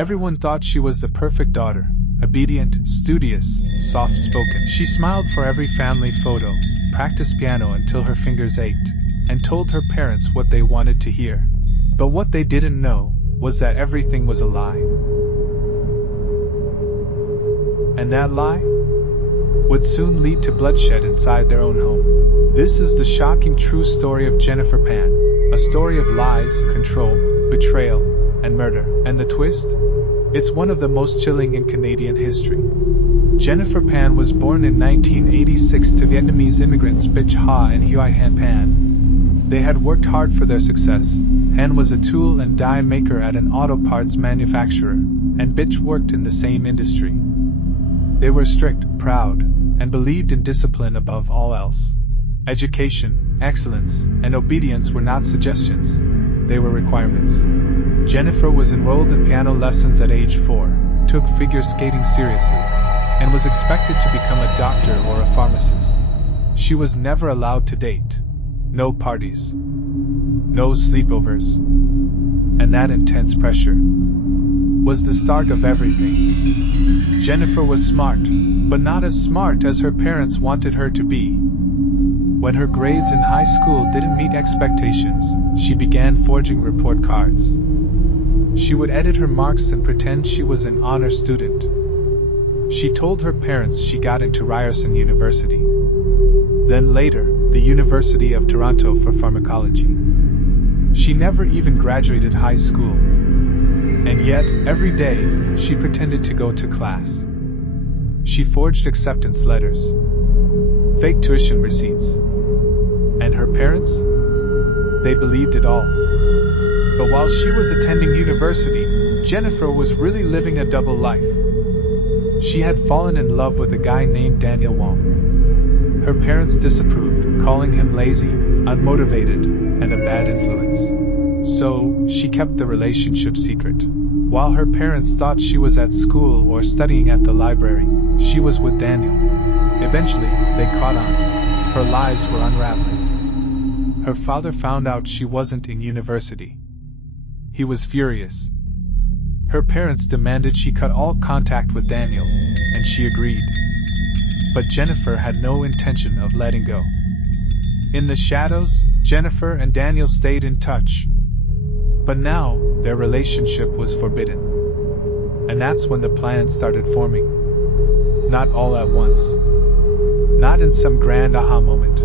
Everyone thought she was the perfect daughter, obedient, studious, soft-spoken. She smiled for every family photo, practiced piano until her fingers ached, and told her parents what they wanted to hear. But what they didn't know was that everything was a lie. And that lie would soon lead to bloodshed inside their own home. This is the shocking true story of Jennifer Pan, a story of lies, control, betrayal, and murder. And the twist? It's one of the most chilling in Canadian history. Jennifer Pan was born in 1986 to Vietnamese immigrants Bich Ha and Huy Han Pan. They had worked hard for their success. Han was a tool and die maker at an auto parts manufacturer, and Bich worked in the same industry. They were strict, proud, and believed in discipline above all else. Education, excellence, and obedience were not suggestions. They were requirements. Jennifer was enrolled in piano lessons at age 4, took figure skating seriously, and was expected to become a doctor or a pharmacist. She was never allowed to date. No parties. No sleepovers. And that intense pressure was the start of everything. Jennifer was smart, but not as smart as her parents wanted her to be. When her grades in high school didn't meet expectations, she began forging report cards. She would edit her marks and pretend she was an honor student. She told her parents she got into Ryerson University. Then later, the University of Toronto for pharmacology. She never even graduated high school. And yet, every day, she pretended to go to class. She forged acceptance letters, fake tuition receipts. And her parents? They believed it all. But while she was attending university, Jennifer was really living a double life. She had fallen in love with a guy named Daniel Wong. Her parents disapproved, calling him lazy, unmotivated, and a bad influence. So, she kept the relationship secret. While her parents thought she was at school or studying at the library, she was with Daniel. Eventually, they caught on. Her lies were unraveling. Her father found out she wasn't in university. He was furious. Her parents demanded she cut all contact with Daniel, and she agreed. But Jennifer had no intention of letting go. In the shadows, Jennifer and Daniel stayed in touch. But now, their relationship was forbidden. And that's when the plan started forming. Not all at once. Not in some grand aha moment.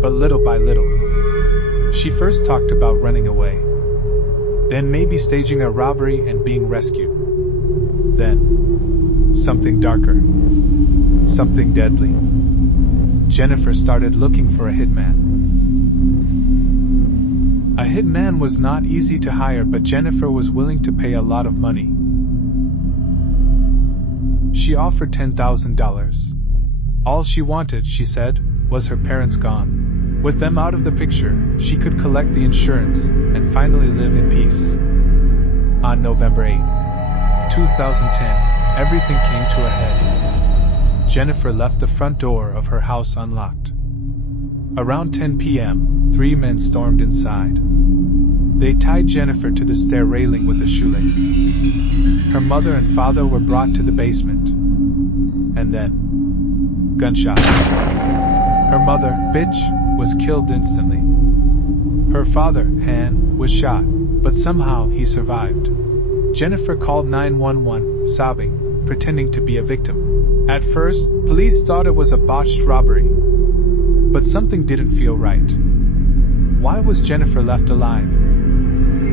But little by little. She first talked about running away. Then maybe staging a robbery and being rescued. Then, something darker. Something deadly. Jennifer started looking for a hitman. A hitman was not easy to hire, but Jennifer was willing to pay a lot of money. She offered $10,000. All she wanted, she said, was her parents gone. With them out of the picture, she could collect the insurance and finally live in peace. On November 8, 2010, everything came to a head. Jennifer left the front door of her house unlocked. Around 10 p.m., 3 men stormed inside. They tied Jennifer to the stair railing with a shoelace. Her mother and father were brought to the basement. And then, gunshots. Her mother, Bitch, was killed instantly. Her father, Han, was shot, but somehow he survived. Jennifer called 911, sobbing, pretending to be a victim. At first, police thought it was a botched robbery. But something didn't feel right. Why was Jennifer left alive?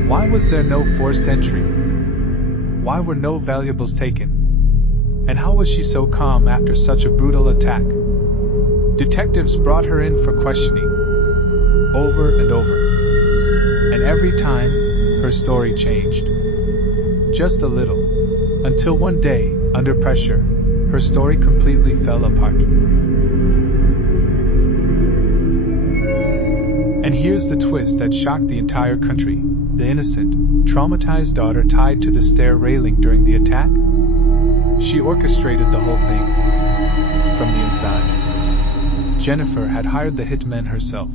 Why was there no forced entry? Why were no valuables taken? And how was she so calm after such a brutal attack? Detectives brought her in for questioning, over and over. And every time, her story changed. Just a little. Until one day, under pressure, her story completely fell apart. And here's the twist that shocked the entire country. The innocent, traumatized daughter tied to the stair railing during the attack? She orchestrated the whole thing. From the inside. Jennifer had hired the hitmen herself.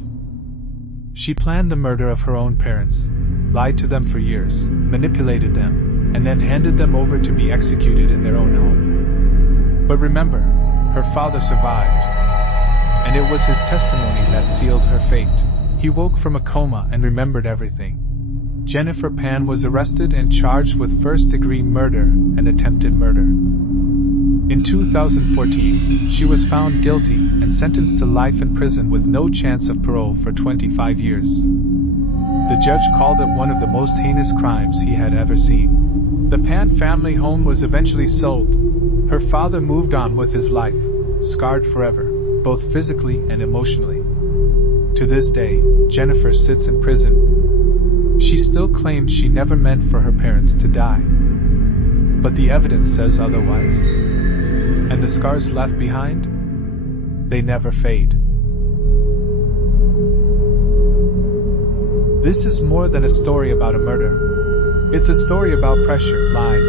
She planned the murder of her own parents, lied to them for years, manipulated them, and then handed them over to be executed in their own home. But remember, her father survived, and it was his testimony that sealed her fate. He woke from a coma and remembered everything. Jennifer Pan was arrested and charged with first-degree murder and attempted murder. In 2014, she was found guilty and sentenced to life in prison with no chance of parole for 25 years. The judge called it one of the most heinous crimes he had ever seen. The Pan family home was eventually sold. Her father moved on with his life, scarred forever, both physically and emotionally. To this day, Jennifer sits in prison. She still claims she never meant for her parents to die. But the evidence says otherwise. And the scars left behind? They never fade. This is more than a story about a murder. It's a story about pressure, lies,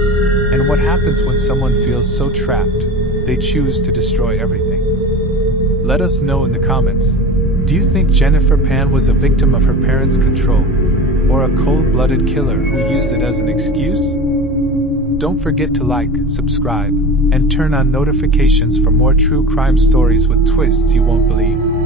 and what happens when someone feels so trapped, they choose to destroy everything. Let us know in the comments. Do you think Jennifer Pan was a victim of her parents' control, or a cold-blooded killer who used it as an excuse? Don't forget to like, subscribe, and turn on notifications for more true crime stories with twists you won't believe.